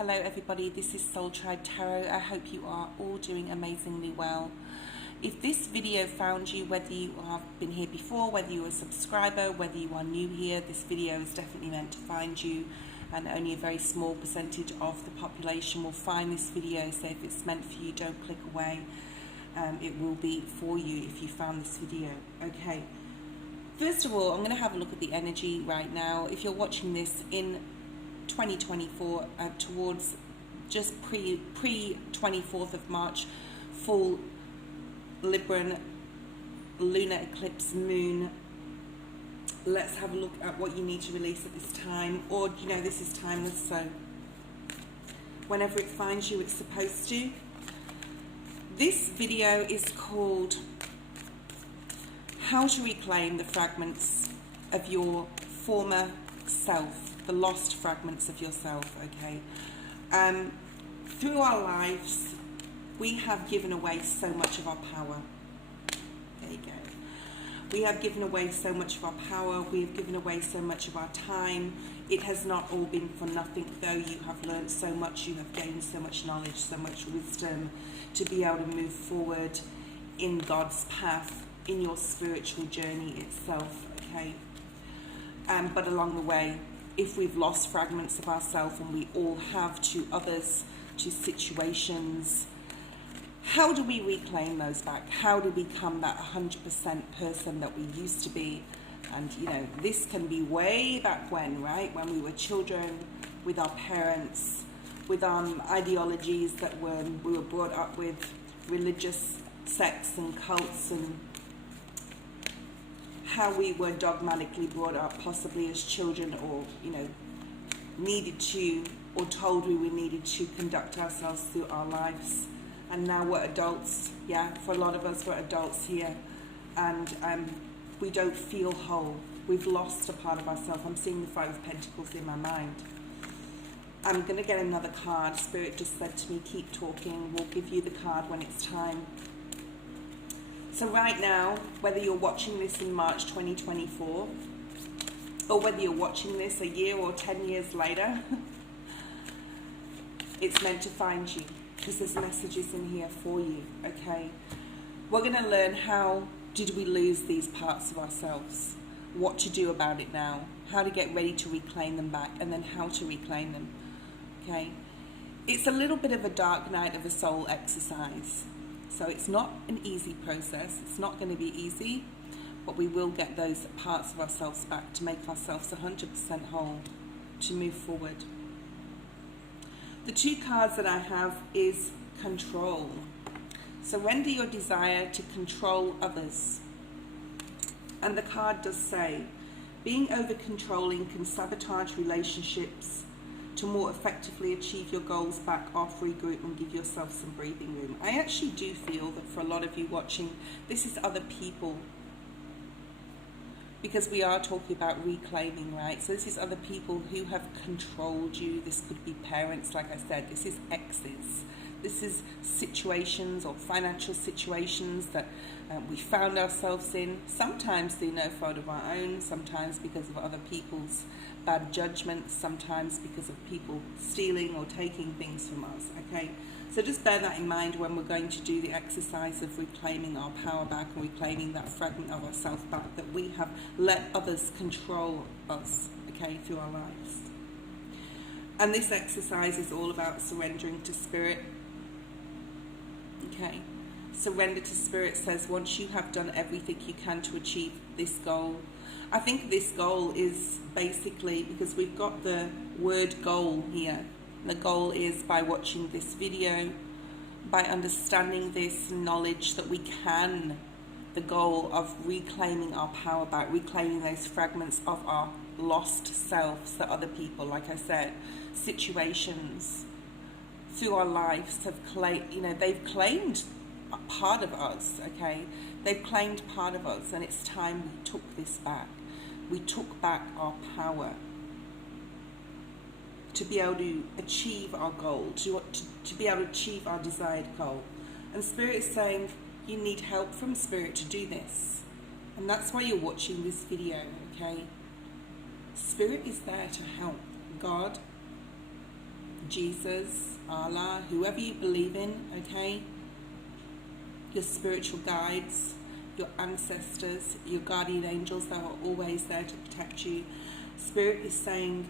Hello everybody, this is Soul Tribe Tarot. I hope you are all doing amazingly well. If this video found you, whether you have been here before, whether you're a subscriber, whether you are new here, this video is definitely meant to find you, and only a very small percentage of the population will find this video, so if it's meant for you, don't click away. It will be for you if you found this video. Okay, first of all, I'm going to have a look at the energy right now. If you're watching this in 2024, towards just pre 24th of March, full Libran lunar eclipse moon, let's have a look at what you need to release at this time. Or, you know, this is timeless, so whenever it finds you, it's supposed to. This video is called How to Reclaim the Fragments of Your Former Self, the lost fragments of yourself. Okay, through our lives we have given away so much of our power. There you go. We have given away so much of our power. We have given away so much of our time. It has not all been for nothing, though. You have learned so much, you have gained so much knowledge, so much wisdom to be able to move forward in God's path, in your spiritual journey itself. Okay, but along the way, if we've lost fragments of ourselves, and we all have, to others, to situations, how do we reclaim those back? How do we become that 100% person that we used to be? And, you know, this can be way back when, right? When we were children, with our parents, with ideologies that we were brought up with, religious sects and cults, and how we were dogmatically brought up, possibly as children, or, you know, needed to, or told we needed to conduct ourselves through our lives. And now we're adults, yeah, for a lot of us, we're adults here, and we don't feel whole. We've lost a part of ourselves. I'm seeing the Five of Pentacles in my mind. I'm going to get another card. Spirit just said to me, keep talking. We'll give you the card when it's time. So right now, whether you're watching this in March 2024, or whether you're watching this a year or 10 years later, it's meant to find you, because there's messages in here for you. Okay, we're going to learn how did we lose these parts of ourselves, what to do about it now, how to get ready to reclaim them back, and then how to reclaim them. Okay, it's a little bit of a dark night of a soul exercise. So it's not an easy process. It's not going to be easy, but we will get those parts of ourselves back to make ourselves 100% whole, to move forward. The two cards that I have is control. Surrender your desire to control others. And the card does say, being over-controlling can sabotage relationships. To more effectively achieve your goals, back off, regroup, and give yourself some breathing room. I actually do feel that for a lot of you watching, this is other people, because we are talking about reclaiming, right? So this is other people who have controlled you. This could be parents, like I said. This is exes. This is situations or financial situations that we found ourselves in, sometimes through no fault of our own, sometimes because of other people's bad judgments, sometimes because of people stealing or taking things from us. Okay, so just bear that in mind when we're going to do the exercise of reclaiming our power back and reclaiming that fragment of ourselves back that we have let others control us, okay, through our lives. And this exercise is all about surrendering to spirit. Okay, surrender to spirit says once you have done everything you can to achieve this goal. I think this goal is basically, because we've got the word goal here. The goal is by watching this video, by understanding this knowledge that we can, the goal of reclaiming our power back, reclaiming those fragments of our lost selves that other people, like I said, situations through our lives have claimed, you know, they've claimed a part of us. Okay, they've claimed part of us, and it's time we took this back. We took back our power to be able to achieve our goal, to be able to achieve our desired goal. And Spirit is saying you need help from Spirit to do this, and that's why you're watching this video. Okay, Spirit is there to help. God, Jesus, Allah, whoever you believe in, okay? Your spiritual guides, your ancestors, your guardian angels that are always there to protect you. Spirit is saying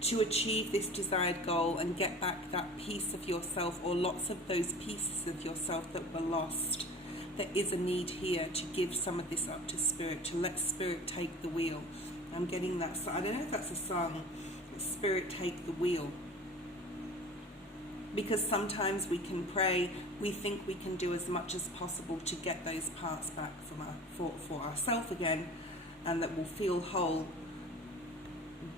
to achieve this desired goal and get back that piece of yourself, or lots of those pieces of yourself that were lost, there is a need here to give some of this up to Spirit, to let Spirit take the wheel. I'm getting that. So I don't know if that's a song. Spirit, take the wheel. Because sometimes we can pray, we think we can do as much as possible to get those parts back from for ourselves again, and that we'll feel whole.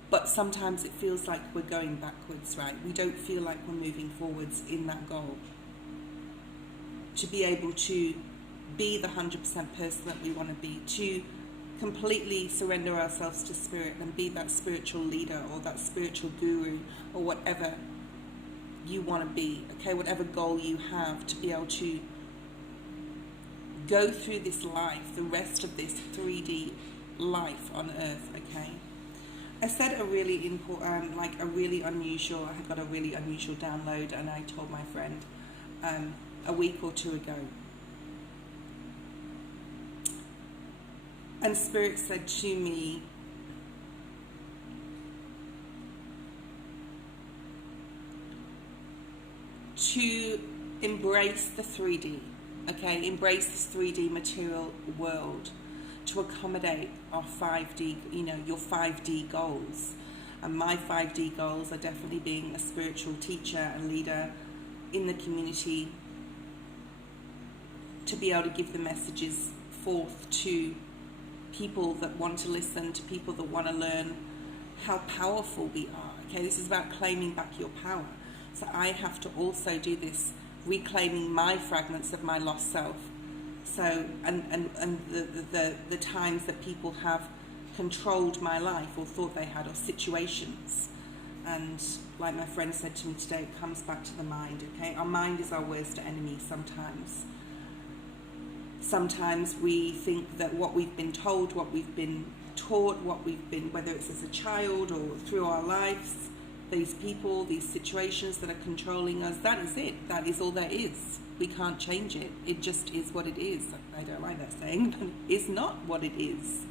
But sometimes it feels like we're going backwards, right? We don't feel like we're moving forwards in that goal. To be able to be the 100% person that we want to be, to completely surrender ourselves to Spirit and be that spiritual leader or that spiritual guru or whatever you want to be, okay? Whatever goal you have, to be able to go through this life, the rest of this 3D life on earth, okay? I said a really important, I had got a really unusual download, and I told my friend a week or two ago. And Spirit said to me, to embrace the 3D, okay? Embrace this 3D material world to accommodate our 5D, your 5D goals. And my 5D goals are definitely being a spiritual teacher and leader in the community, to be able to give the messages forth to people that want to listen, to people that want to learn how powerful we are. Okay, this is about claiming back your power. So I have to also do this, reclaiming my fragments of my lost self. So, and the times that people have controlled my life or thought they had, or situations. And like my friend said to me today, it comes back to the mind, okay? Our mind is our worst enemy sometimes. Sometimes we think that what we've been told, what we've been taught, what we've been, whether it's as a child or through our lives, these people, these situations that are controlling us, that is it. That is all there is. We can't change it. It just is what it is. I don't like that saying, but it's not what it is.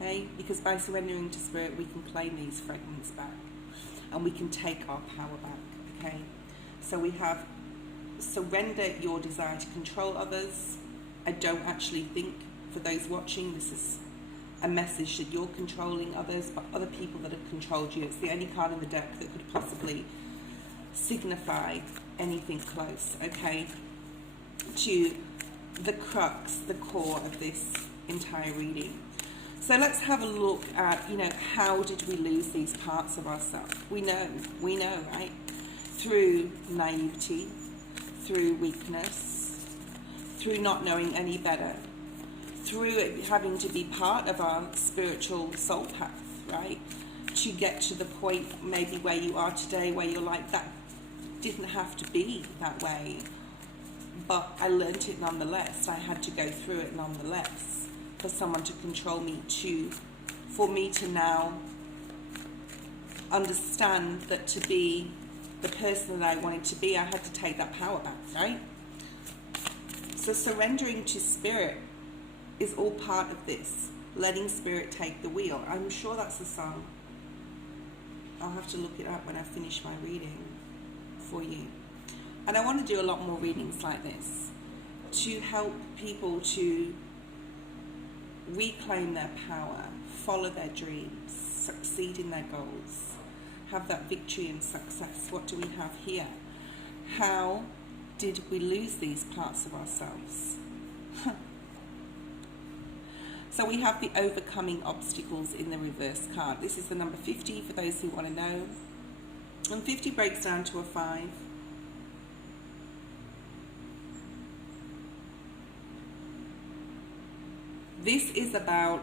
Okay? Because by surrendering to Spirit, we can claim these fragments back, and we can take our power back. Okay? So we have surrender your desire to control others. I don't actually think, for those watching, this is a message that you're controlling others, but other people that have controlled you. It's the only card in the deck that could possibly signify anything close, okay, to the crux, the core of this entire reading. So let's have a look at, how did we lose these parts of ourselves? We know, right? Through naivety, through weakness, through not knowing any better, through it having to be part of our spiritual soul path, right? To get to the point maybe where you are today, where you're like, that didn't have to be that way, but I learnt it nonetheless. I had to go through it nonetheless for someone to control me, for me to now understand that to be the person that I wanted to be, I had to take that power back, right? So surrendering to Spirit is all part of this, letting Spirit take the wheel. I'm sure that's a song. I'll have to look it up when I finish my reading for you. And I want to do a lot more readings like this to help people to reclaim their power, follow their dreams, succeed in their goals, have that victory and success. What do we have here? How did we lose these parts of ourselves? So we have the overcoming obstacles in the reverse card. This is the number 50 for those who want to know. And 50 breaks down to a 5. This is about,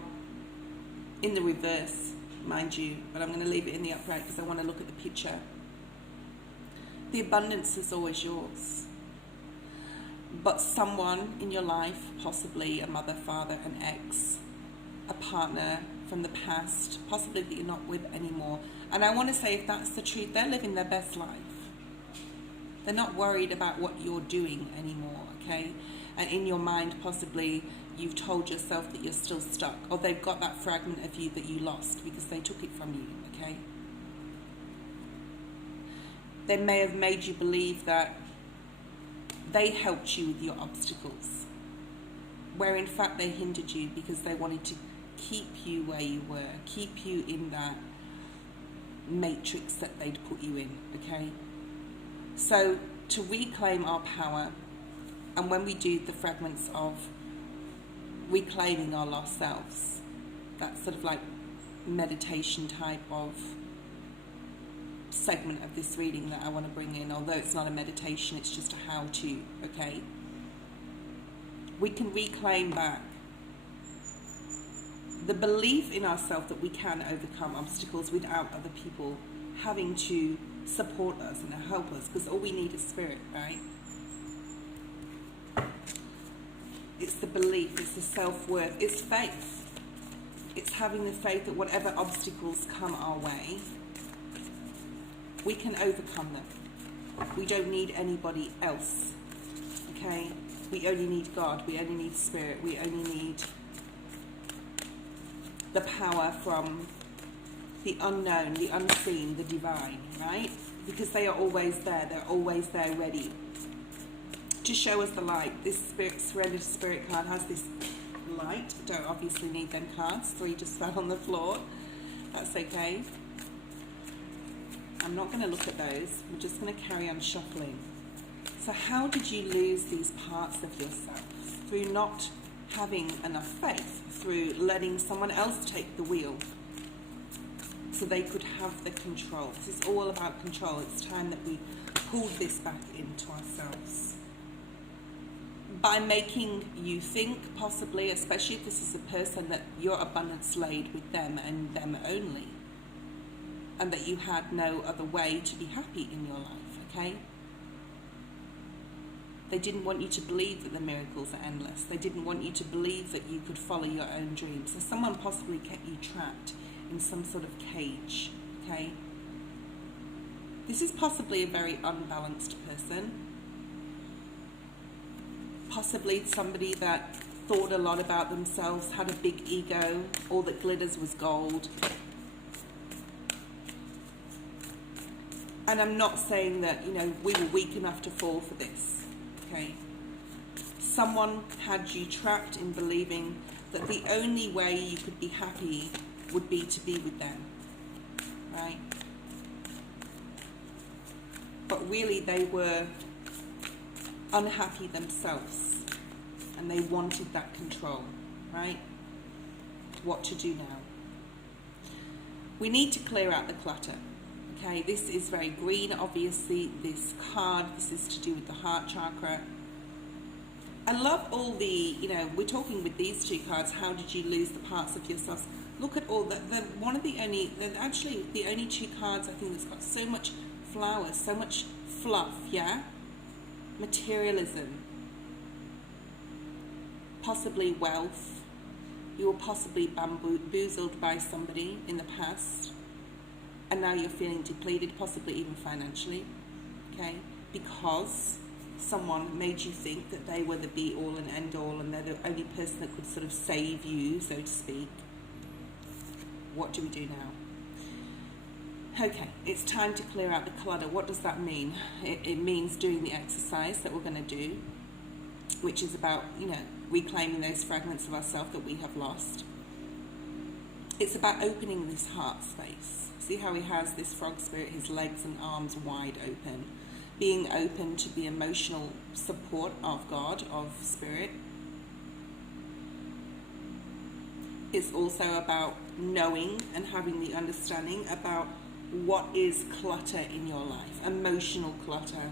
in the reverse, mind you, but I'm going to leave it in the upright because I want to look at the picture. The abundance is always yours. But someone in your life, possibly a mother, father, an ex, a partner, from the past, possibly that you're not with anymore. And I want to say, if that's the truth, they're living their best life. They're not worried about what you're doing anymore, okay? And in your mind, possibly, you've told yourself that you're still stuck, or they've got that fragment of you that you lost because they took it from you, okay? They may have made you believe that they helped you with your obstacles, where in fact they hindered you because they wanted to keep you where you were, keep you in that matrix that they'd put you in, okay? So to reclaim our power, and when we do the fragments of reclaiming our lost selves, that's sort of like meditation type of segment of this reading that I want to bring in, although it's not a meditation, it's just a how-to, okay? We can reclaim back the belief in ourselves that we can overcome obstacles without other people having to support us and help us, because all we need is spirit, right? It's the belief, it's the self-worth, it's faith. It's having the faith that whatever obstacles come our way, we can overcome them. We don't need anybody else, okay? We only need God, we only need spirit, we only need the power from the unknown, the unseen, the divine, right? Because they are always there, they're always there ready to show us the light. This surrendered spirit card has this light. Don't obviously need them cards. 3 just fell on the floor. That's okay. I'm not going to look at those. We're just going to carry on shuffling. So how did you lose these parts of yourself? Through not having enough faith, through letting someone else take the wheel so they could have the control. This is all about control. It's time that we pulled this back into ourselves. By making you think, possibly, especially if this is a person that your abundance laid with them and them only, and that you had no other way to be happy in your life, okay? They didn't want you to believe that the miracles are endless. They didn't want you to believe that you could follow your own dreams. So someone possibly kept you trapped in some sort of cage, okay? This is possibly a very unbalanced person. Possibly somebody that thought a lot about themselves, had a big ego, all that glitters was gold. And I'm not saying that, you know, we were weak enough to fall for this, okay? Someone had you trapped in believing that the only way you could be happy would be to be with them, right? But really they were unhappy themselves and they wanted that control, right? What to do now? We need to clear out the clutter. Okay, this is very green, obviously, this card, this is to do with the heart chakra. I love all the, you know, we're talking with these 2 cards, how did you lose the parts of yourselves? Look at all that, they're actually the only 2 cards I think that's got so much flowers, so much fluff, yeah? Materialism, possibly wealth. You were possibly bamboozled by somebody in the past, and now you're feeling depleted, possibly even financially, okay? Because someone made you think that they were the be-all and end-all, and they're the only person that could sort of save you, so to speak. What do we do now? Okay, it's time to clear out the clutter. What does that mean? It means doing the exercise that we're going to do, which is about, you know, reclaiming those fragments of ourselves that we have lost. It's about opening this heart space. See how he has this frog spirit, his legs and arms wide open, being open to the emotional support of God, of spirit. It's also about knowing and having the understanding about what is clutter in your life. Emotional clutter.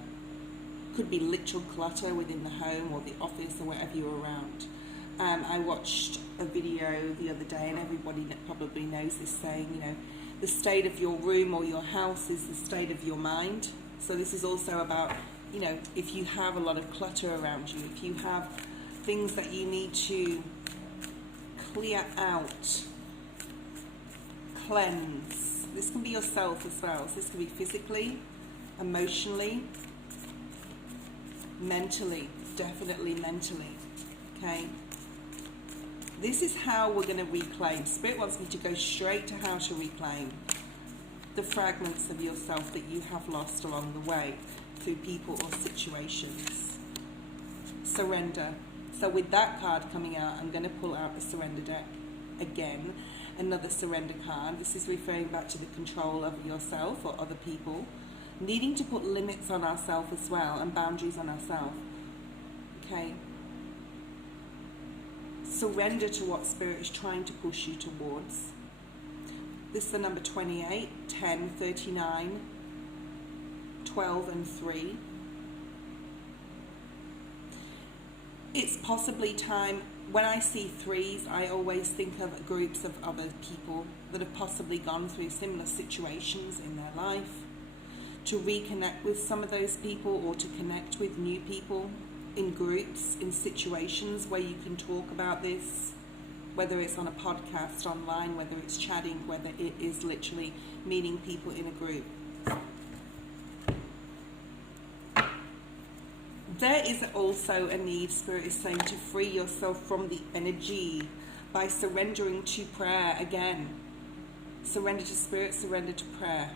Could be literal clutter within the home or the office or wherever you're around. I watched a video the other day, and everybody probably knows this saying, you know, the state of your room or your house is the state of your mind. So this is also about, you know, if you have a lot of clutter around you, if you have things that you need to clear out cleanse. This can be yourself as well. So this can be physically, emotionally, mentally, definitely mentally. Okay? This is how we're going to reclaim. Spirit wants me to go straight to how to reclaim the fragments of yourself that you have lost along the way through people or situations. Surrender. So with that card coming out, I'm going to pull out the surrender deck again. Another surrender card. This is referring back to the control of yourself or other people. Needing to put limits on ourselves as well and boundaries on ourselves. Okay? Surrender to what Spirit is trying to push you towards. This is the number 28, 10, 39, 12 and 3. It's possibly time, when I see threes, I always think of groups of other people that have possibly gone through similar situations in their life, to reconnect with some of those people or to connect with new people in groups, in situations where you can talk about this, whether it's on a podcast online, whether it's chatting, whether it is literally meeting people in a group. There is also a need, Spirit is saying, to free yourself from the energy by surrendering to prayer again. Surrender to Spirit, surrender to prayer.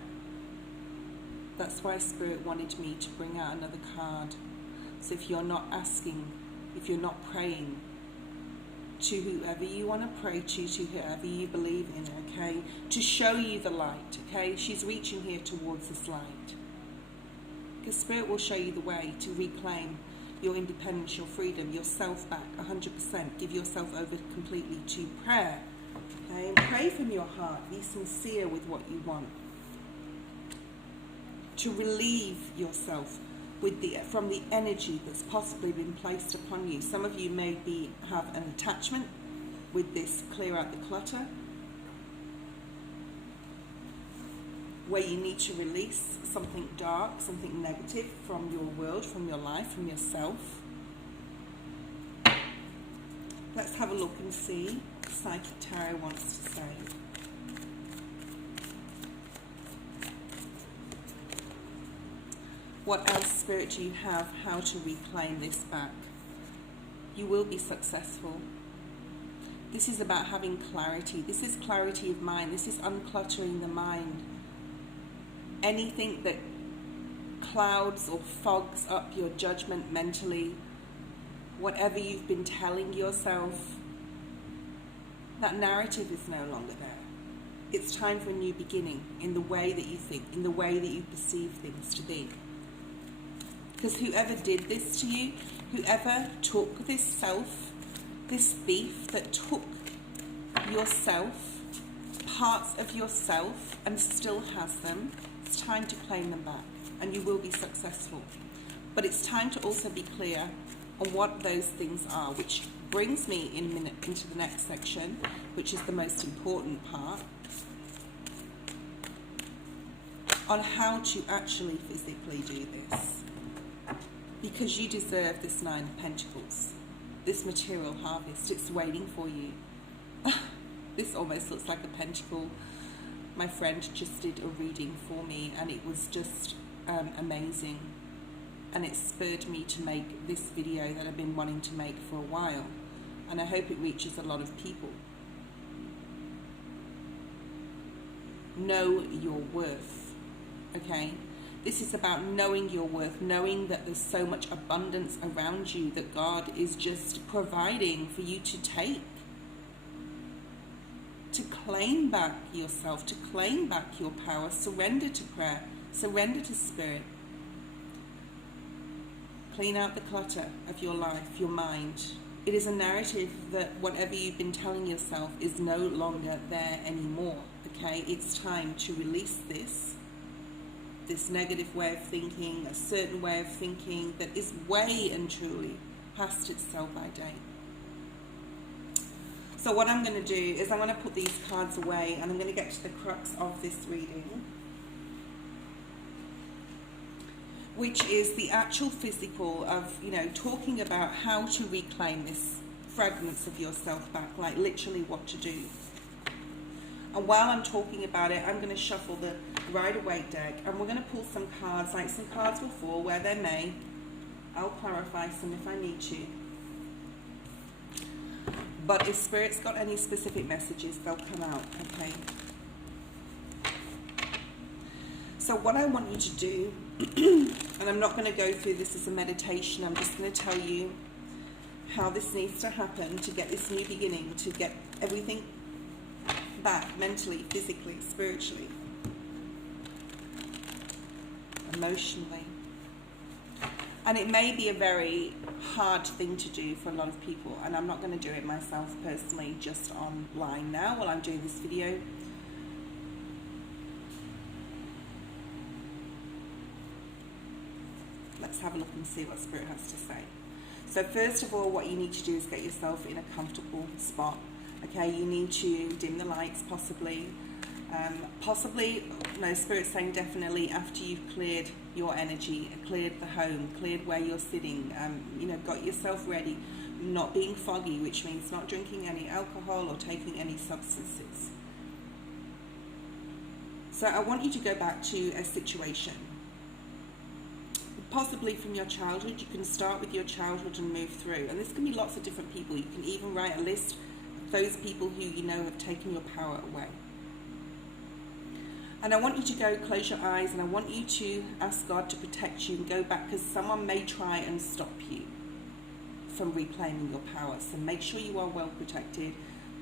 That's why Spirit wanted me to bring out another card. So if you're not asking, if you're not praying, to whoever you want to pray to whoever you believe in, okay? To show you the light, okay? She's reaching here towards this light. Because Spirit will show you the way to reclaim your independence, your freedom, yourself back 100%. Give yourself over completely to prayer, okay? And pray from your heart. Be sincere with what you want. To relieve yourself from the energy that's possibly been placed upon you. Some of you may have an attachment with this clear out the clutter, where you need to release something dark, something negative from your world, from your life, from yourself. Let's have a look and see what Psychic Tarot wants to say. What else, Spirit, do you have? How to reclaim this back? You will be successful. This is about having clarity. This is clarity of mind. This is uncluttering the mind. Anything that clouds or fogs up your judgment mentally, whatever you've been telling yourself, that narrative is no longer there. It's time for a new beginning in the way that you think, in the way that you perceive things to be. Because whoever did this to you, whoever took this self, this thief that took yourself, parts of yourself, and still has them, it's time to claim them back, and you will be successful. But it's time to also be clear on what those things are, which brings me in a minute into the next section, which is the most important part, on how to actually physically do this. Because you deserve this 9 of Pentacles, this material harvest. It's waiting for you. This almost looks like a pentacle. My friend just did a reading for me, and it was just amazing. And it spurred me to make this video that I've been wanting to make for a while. And I hope it reaches a lot of people. Know your worth, okay? This is about knowing your worth, knowing that there's so much abundance around you that God is just providing for you to take. To claim back yourself, to claim back your power, surrender to prayer, surrender to Spirit. Clean out the clutter of your life, your mind. It is a narrative that whatever you've been telling yourself is no longer there anymore, okay? It's time to release this negative way of thinking, a certain way of thinking that is way and truly past its sell-by date. So what I'm going to do is I'm going to put these cards away, and I'm going to get to the crux of this reading, which is the actual physical of, talking about how to reclaim this fragments of yourself back, like literally what to do. And while I'm talking about it, I'm going to shuffle the Rider-Waite deck, and we're going to pull some cards, like some cards will fall where they may. I'll clarify some if I need to. But if Spirit's got any specific messages, they'll come out, okay? So what I want you to do, and I'm not going to go through this as a meditation, I'm just going to tell you how this needs to happen to get this new beginning, to get everything back mentally, physically, spiritually, emotionally. And it may be a very hard thing to do for a lot of people, and I'm not going to do it myself personally just online now while I'm doing this video. Let's have a look and see what Spirit has to say. So first of all, what you need to do is get yourself in a comfortable spot. Okay, you need to dim the lights, possibly. No, Spirit's saying definitely after you've cleared your energy, cleared the home, cleared where you're sitting, you know, got yourself ready, not being foggy, which means not drinking any alcohol or taking any substances. So I want you to go back to a situation, possibly from your childhood. You can start with your childhood and move through. And this can be lots of different people. You can even write a list of those people who you know have taken your power away. And I want you to go, close your eyes, and I want you to ask God to protect you and go back, because someone may try and stop you from reclaiming your power. So make sure you are well protected.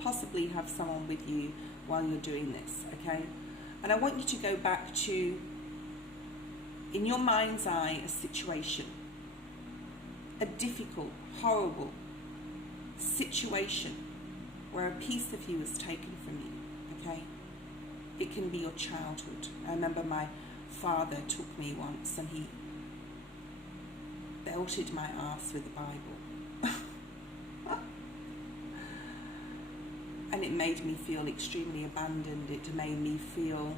Possibly have someone with you while you're doing this, okay? And I want you to go back to, in your mind's eye, a situation, a difficult, horrible situation where a piece of you is taken from you, okay? It can be your childhood. I remember my father took me once and he belted my ass with the Bible. And it made me feel extremely abandoned. It made me feel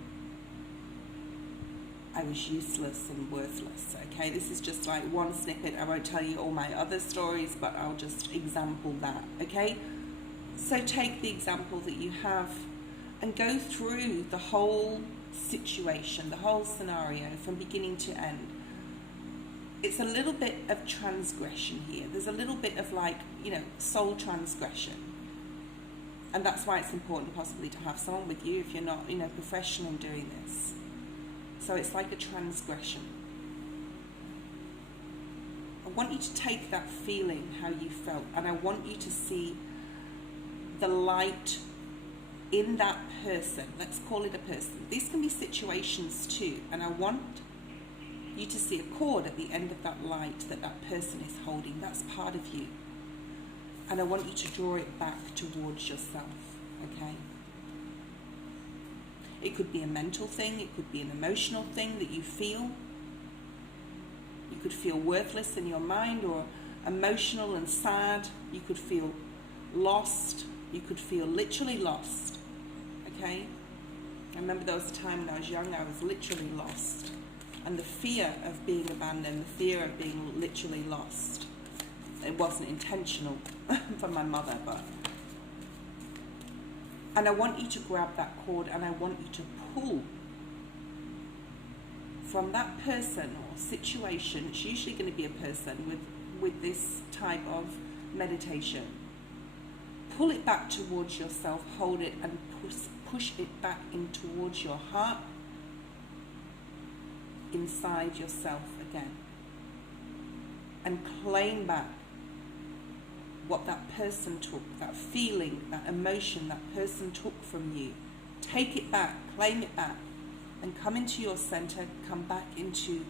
I was useless and worthless, okay? This is just like one snippet. I won't tell you all my other stories, but I'll just example that, okay? So take the example that you have and go through the whole situation, the whole scenario from beginning to end. It's a little bit of transgression here. There's a little bit of, like, you know, soul transgression. And that's why it's important possibly to have someone with you if you're not, you know, professional in doing this. So it's like a transgression. I want you to take that feeling, how you felt, and I want you to see the light in that person. Let's call it a person. These can be situations too, and I want you to see a cord at the end of that light that that person is holding. That's part of you. And I want you to draw it back towards yourself, okay? It could be a mental thing, it could be an emotional thing that you feel. You could feel worthless in your mind, or emotional and sad. You could feel lost. You could feel literally lost, okay? I remember there was a time when I was young, I was literally lost. And the fear of being abandoned, the fear of being literally lost. It wasn't intentional from my mother, but... And I want you to grab that cord and I want you to pull from that person or situation. It's usually going to be a person with this type of meditation. Pull it back towards yourself, hold it and push it back in towards your heart, inside yourself again. And claim back what that person took, that feeling, that emotion that person took from you. Take it back, claim it back, and come into your center, come back into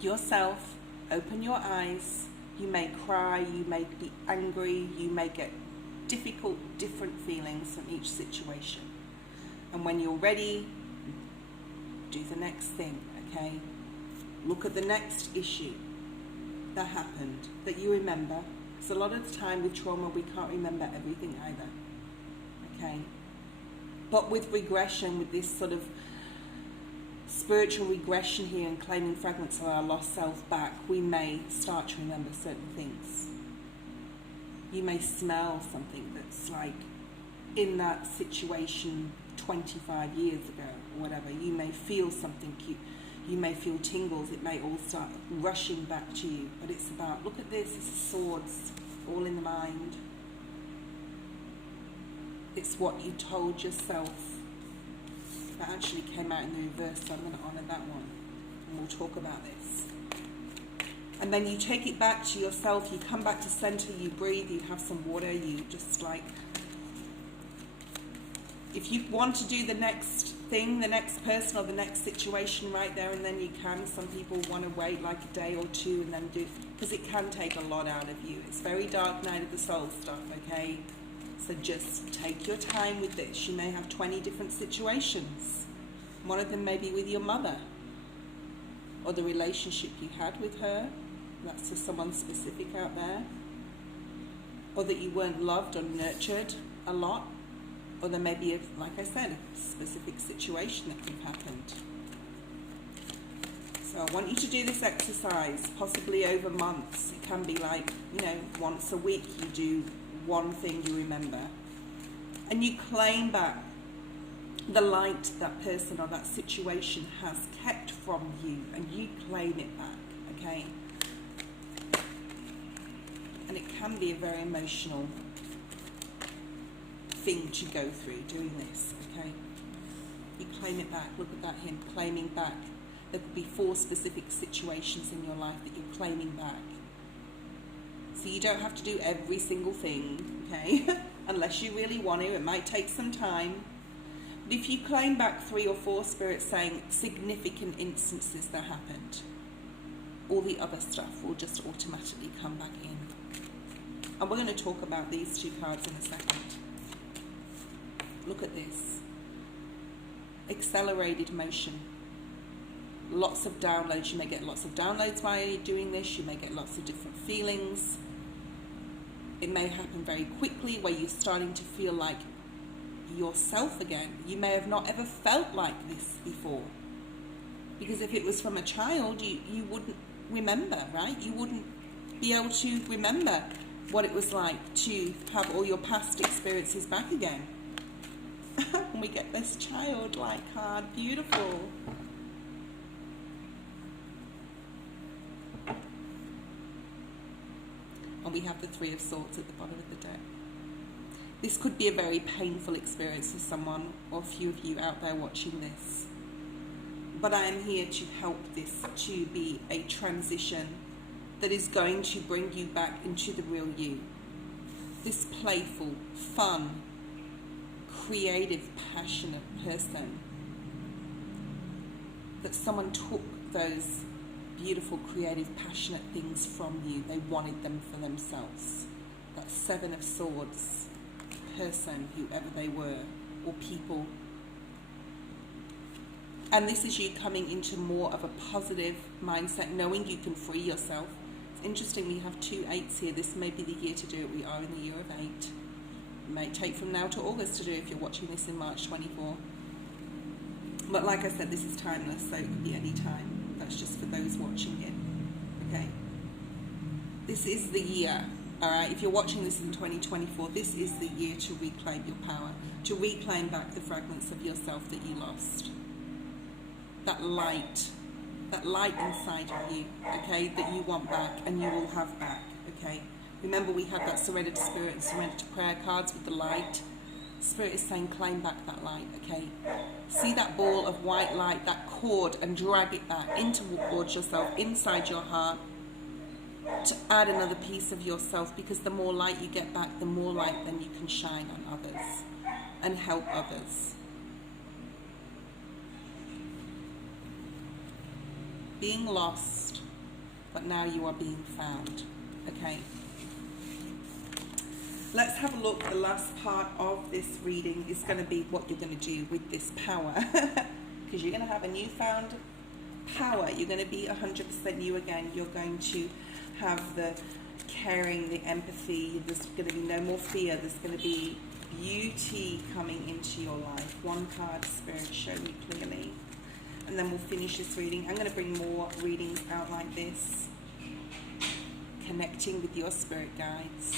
yourself, open your eyes. You may cry, you may be angry, you may get difficult, different feelings from each situation. And when you're ready, do the next thing, okay? Look at the next issue that happened, that you remember. Because a lot of the time with trauma, we can't remember everything either, okay? But with regression, with this sort of spiritual regression here and claiming fragments of our lost self back, we may start to remember certain things. You may smell something that's like in that situation 25 years ago or whatever. You may feel something, you may feel tingles, it may all start rushing back to you, but it's about, look at this, it's swords, all in the mind. It's what you told yourself. That actually came out in the reverse, so I'm going to honour that one, and we'll talk about this. And then you take it back to yourself, you come back to center, you breathe, you have some water, you just like, if you want to do the next thing, the next person or the next situation right there and then, you can. Some people want to wait like a day or two and then do, because it can take a lot out of you. It's very dark night of the soul stuff, okay? So just take your time with this. You may have 20 different situations. One of them may be with your mother, or the relationship you had with her. That's for someone specific out there. Or that you weren't loved or nurtured a lot. Or there may be, like I said, a specific situation that could have happened. So I want you to do this exercise, possibly over months. It can be like, once a week you do one thing you remember. And you claim back the light that person or that situation has kept from you. And you claim it back, okay? And it can be a very emotional thing to go through doing this, okay? You claim it back. Look at that hymn, claiming back. There could be 4 specific situations in your life that you're claiming back. So you don't have to do every single thing, okay? Unless you really want to. It might take some time. But if you claim back 3 or 4 spirits saying significant instances that happened, all the other stuff will just automatically come back in. And we're going to talk about these 2 cards in a second. Look at this. Accelerated motion. Lots of downloads. You may get lots of downloads while doing this. You may get lots of different feelings. It may happen very quickly where you're starting to feel like yourself again. You may have not ever felt like this before. Because if it was from a child, you wouldn't remember, right? You wouldn't be able to remember what it was like to have all your past experiences back again. And we get this childlike card. Beautiful. And we have the 3 of Swords at the bottom of the deck. This could be a very painful experience for someone, or a few of you out there watching this. But I am here to help this to be a transition that is going to bring you back into the real you. This playful, fun, creative, passionate person. That someone took those beautiful, creative, passionate things from you. They wanted them for themselves. That 7 of Swords person, whoever they were, or people. And this is you coming into more of a positive mindset, knowing you can free yourself. It's interesting, we have 2 8s here. This may be the year to do it. We are in the year of 8. It may take from now to August to do it if you're watching this in March 24. But like I said, this is timeless, so it could be any time. That's just for those watching it. Okay? This is the year. Alright, if you're watching this in 2024, this is the year to reclaim your power, to reclaim back the fragments of yourself that you lost. That light inside of you, okay, that you want back and you will have back, okay? Remember, we had that surrendered spirit and surrendered to prayer cards with the light. Spirit is saying, claim back that light, okay? See that ball of white light, that cord, and drag it back into towards yourself, inside your heart, to add another piece of yourself, because the more light you get back, the more light then you can shine on others and help others. Being lost, but now you are being found, okay? Let's have a look. The last part of this reading is going to be what you're going to do with this power. Because you're going to have a newfound power. You're going to be 100% you again. You're going to have the caring, the empathy. There's going to be no more fear. There's going to be beauty coming into your life. 1 card, Spirit, show me clearly. And then we'll finish this reading. I'm going to bring more readings out like this. Connecting with your spirit guides.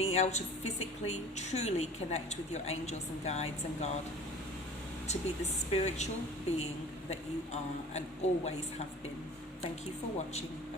being able to physically, truly connect with your angels and guides and God, to be the spiritual being that you are and always have been. Thank you for watching.